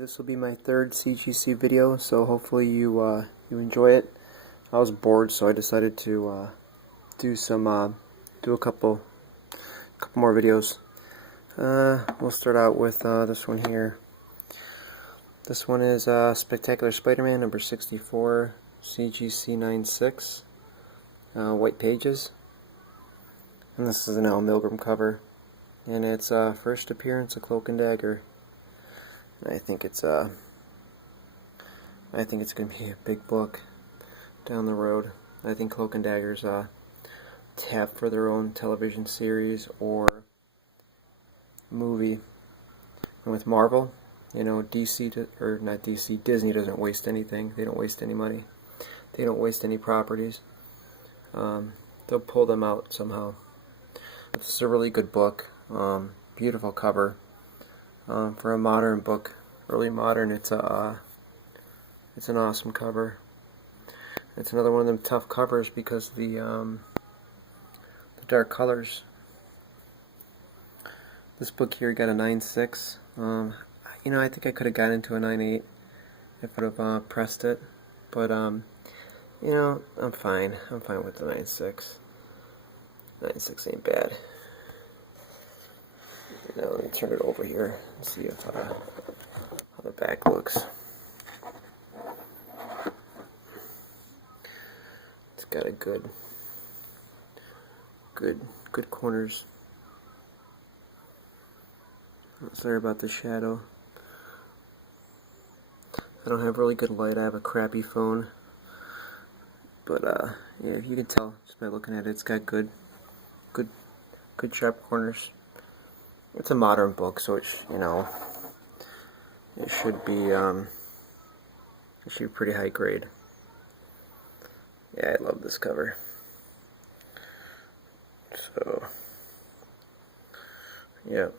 This will be my third CGC video, so hopefully you enjoy it. I was bored, so I decided to do a couple more videos. We'll start out with this one here. This one is Spectacular Spider-Man number 64, CGC 96, white pages, and this is an Al Milgrom cover, and it's first appearance of Cloak and Dagger. I think it's going to be a big book down the road. I think Cloak and Dagger's tapped for their own television series or movie. And with Marvel, you know, Disney doesn't waste anything. They don't waste any money. They don't waste any properties. They'll pull them out somehow. This is a really good book. Beautiful cover. For a modern book, early modern, it's an awesome cover. It's another one of them tough covers because of the dark colors. This book here got a 9.6. You know, I think I could have got into a 9.8 if I would have pressed it, but you know, I'm fine. I'm fine with the 9.6. 9.6 ain't bad. Now let me turn it over here and see if how the back looks. It's got a good corners. Sorry about the shadow. I don't have really good light. I have a crappy phone, but yeah, if you can tell just by looking at it, it's got good sharp corners. It's a modern book, so it should be pretty high grade. Yeah, I love this cover. So, yep.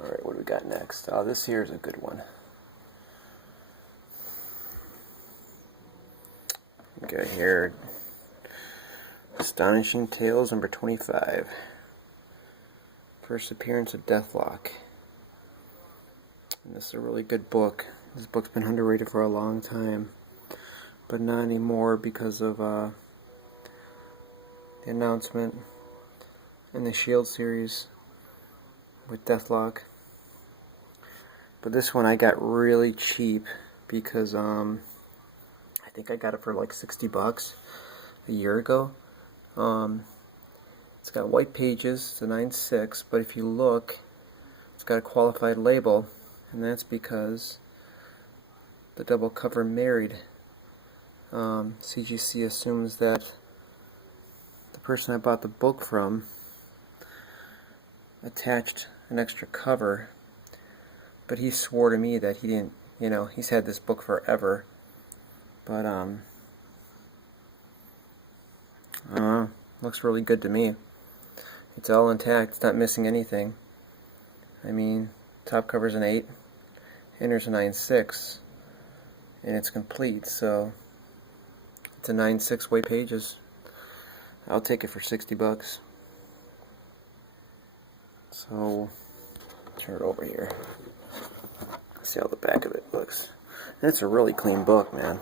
All right, what do we got next? This here is a good one. We got here Astonishing Tales number 25. First appearance of Deathlock. And this is a really good book. This book's been underrated for a long time, but not anymore because of the announcement in the Shield series with Deathlock. But this one I got really cheap because I think I got it for like $60 a year ago. It's got white pages, it's a 9.6, but if you look, it's got a qualified label, and that's because the double cover married. CGC assumes that the person I bought the book from attached an extra cover, but he swore to me that he didn't, you know, he's had this book forever, but I don't know, looks really good to me. It's all intact, it's not missing anything. I mean, top cover's an 8, inner's a 9.6, and it's complete, so it's a 9.6 white pages. I'll take it for $60. So, turn it over here. See how the back of it looks. And it's a really clean book, man.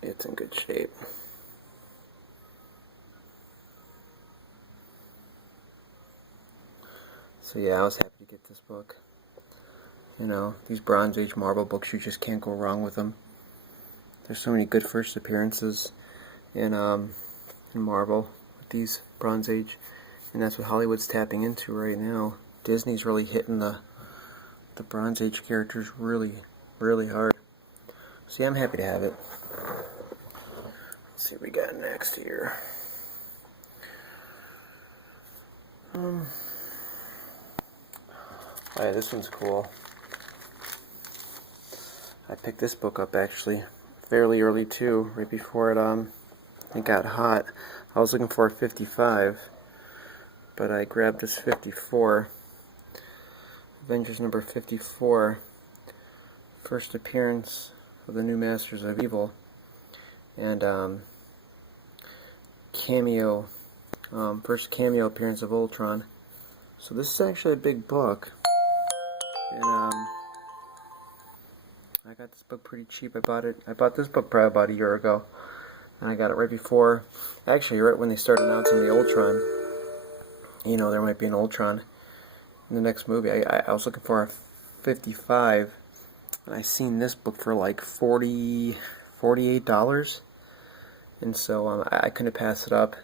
It's in good shape. So yeah, I was happy to get this book. You know, these Bronze Age Marvel books, you just can't go wrong with them. There's so many good first appearances in Marvel with these Bronze Age, and that's what Hollywood's tapping into right now. Disney's really hitting the Bronze Age characters really hard. So yeah, I'm happy to have it. Let's see what we got next here. Oh yeah, this one's cool. I picked this book up actually fairly early too, right before it got hot. I was looking for a 55, but I grabbed this 54. Avengers number 54. First appearance of the new Masters of Evil. And first cameo appearance of Ultron. So this is actually a big book. And I got this book pretty cheap. I bought this book probably about a year ago, and I got it right before, actually right when they started announcing the Ultron. You know, there might be an Ultron in the next movie. I was looking for a 55, and I seen this book for like $48, and so I couldn't pass it up.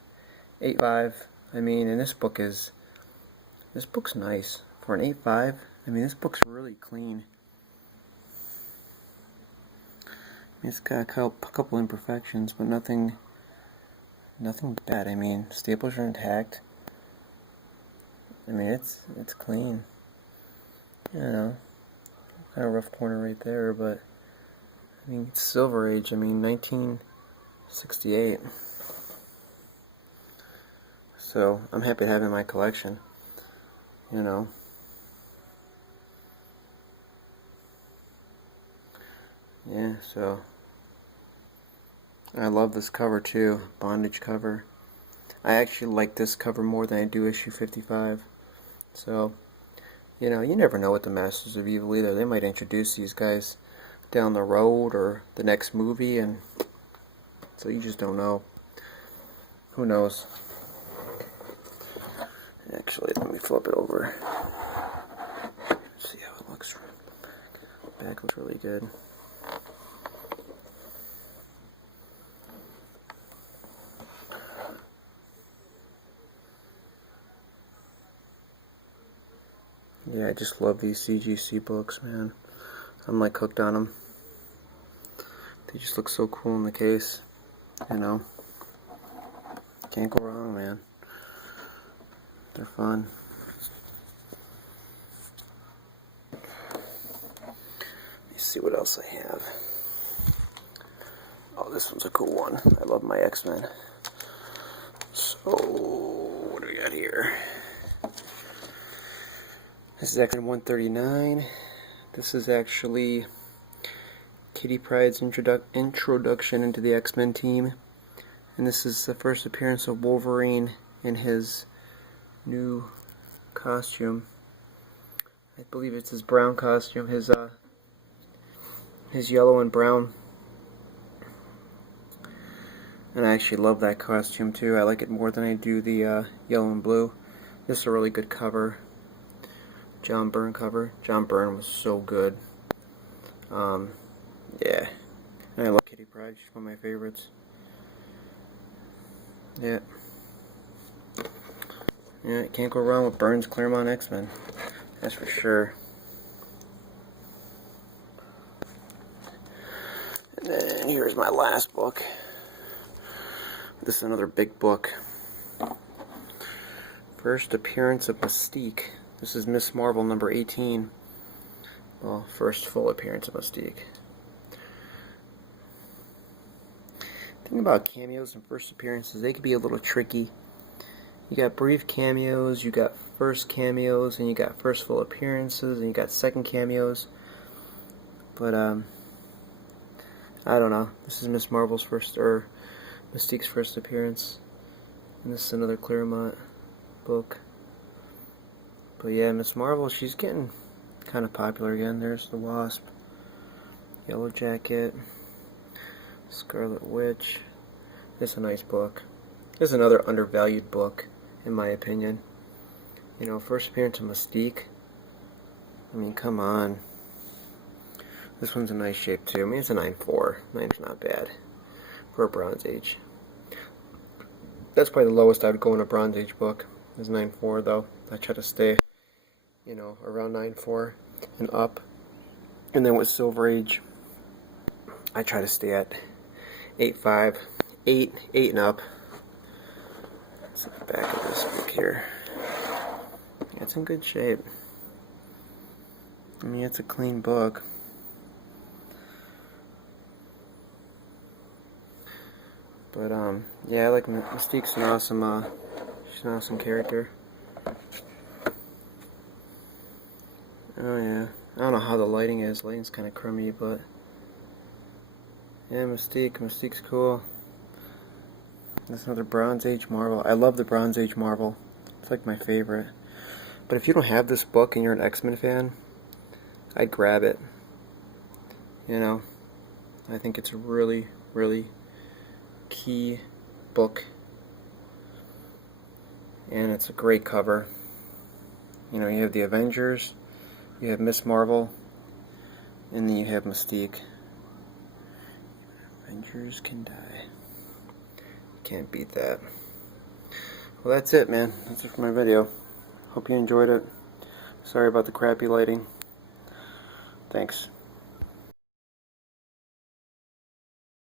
8.5. I mean, and this book's nice for an 8.5. I mean, this book's really clean. It's got a couple imperfections, but nothing bad. I mean, staples are intact. I mean, it's clean. You know, kind of rough corner right there, but I mean, it's Silver Age. I mean, 1968. So I'm happy to have it in my collection. You know. Yeah, so I love this cover too, bondage cover. I actually like this cover more than I do issue 55. So, you know, you never know with the Masters of Evil either. They might introduce these guys down the road or the next movie, and so you just don't know. Who knows? Actually, let me flip it over. See how it looks. The back looks really good. Yeah, I just love these CGC books, man. I'm like hooked on them. They just look so cool in the case, you know. Can't go wrong, man. They're fun. Let me see what else I have. Oh, this one's a cool one. I love my X-Men. So, what do we got here? This is X-Men 139. This is actually Kitty Pryde's introduction into the X-Men team. And this is the first appearance of Wolverine in his new costume. I believe it's his brown costume, his yellow and brown. And I actually love that costume too. I like it more than I do the yellow and blue. This is a really good cover. John Byrne cover. John Byrne was so good. Yeah. And I love Kitty Pryde. She's one of my favorites. Yeah. Yeah, can't go wrong with Byrne's Claremont X-Men. That's for sure. And then here's my last book. This is another big book. First appearance of Mystique. This is Miss Marvel number 18. Well, first full appearance of Mystique. The thing about cameos and first appearances, they can be a little tricky. You got brief cameos, you got first cameos, and you got first full appearances, and you got second cameos. But, I don't know. This is Miss Marvel's Mystique's first appearance. And this is another Claremont book. But yeah, Miss Marvel, she's getting kind of popular again. There's the Wasp, Yellow Jacket, Scarlet Witch. This is a nice book. This is another undervalued book, in my opinion. You know, first appearance of Mystique. I mean, come on. This one's in nice shape too. I mean, it's a 9.4. 9's not bad for a Bronze Age. That's probably the lowest I would go in a Bronze Age book. Is 9.4 though. I try to stay, you know, around 9.4 and up. And then with Silver Age, I try to stay at 8.5, 8 and up. Let's look at the back of this book here. Yeah, it's in good shape. I mean, it's a clean book. But yeah, I like Mystique's an awesome. She's an awesome character. Oh yeah, I don't know how the lighting is. Lighting's kind of crummy, but yeah, Mystique's cool. That's another Bronze Age Marvel. I love the Bronze Age Marvel. It's like my favorite. But if you don't have this book and you're an X-Men fan, I'd grab it. You know, I think it's a really, really key book, and it's a great cover. You know, you have the Avengers, you have Miss Marvel, and then you have Mystique. Avengers can die. Can't beat that. Well, that's it, man. That's it for my video. Hope you enjoyed it. Sorry about the crappy lighting. Thanks.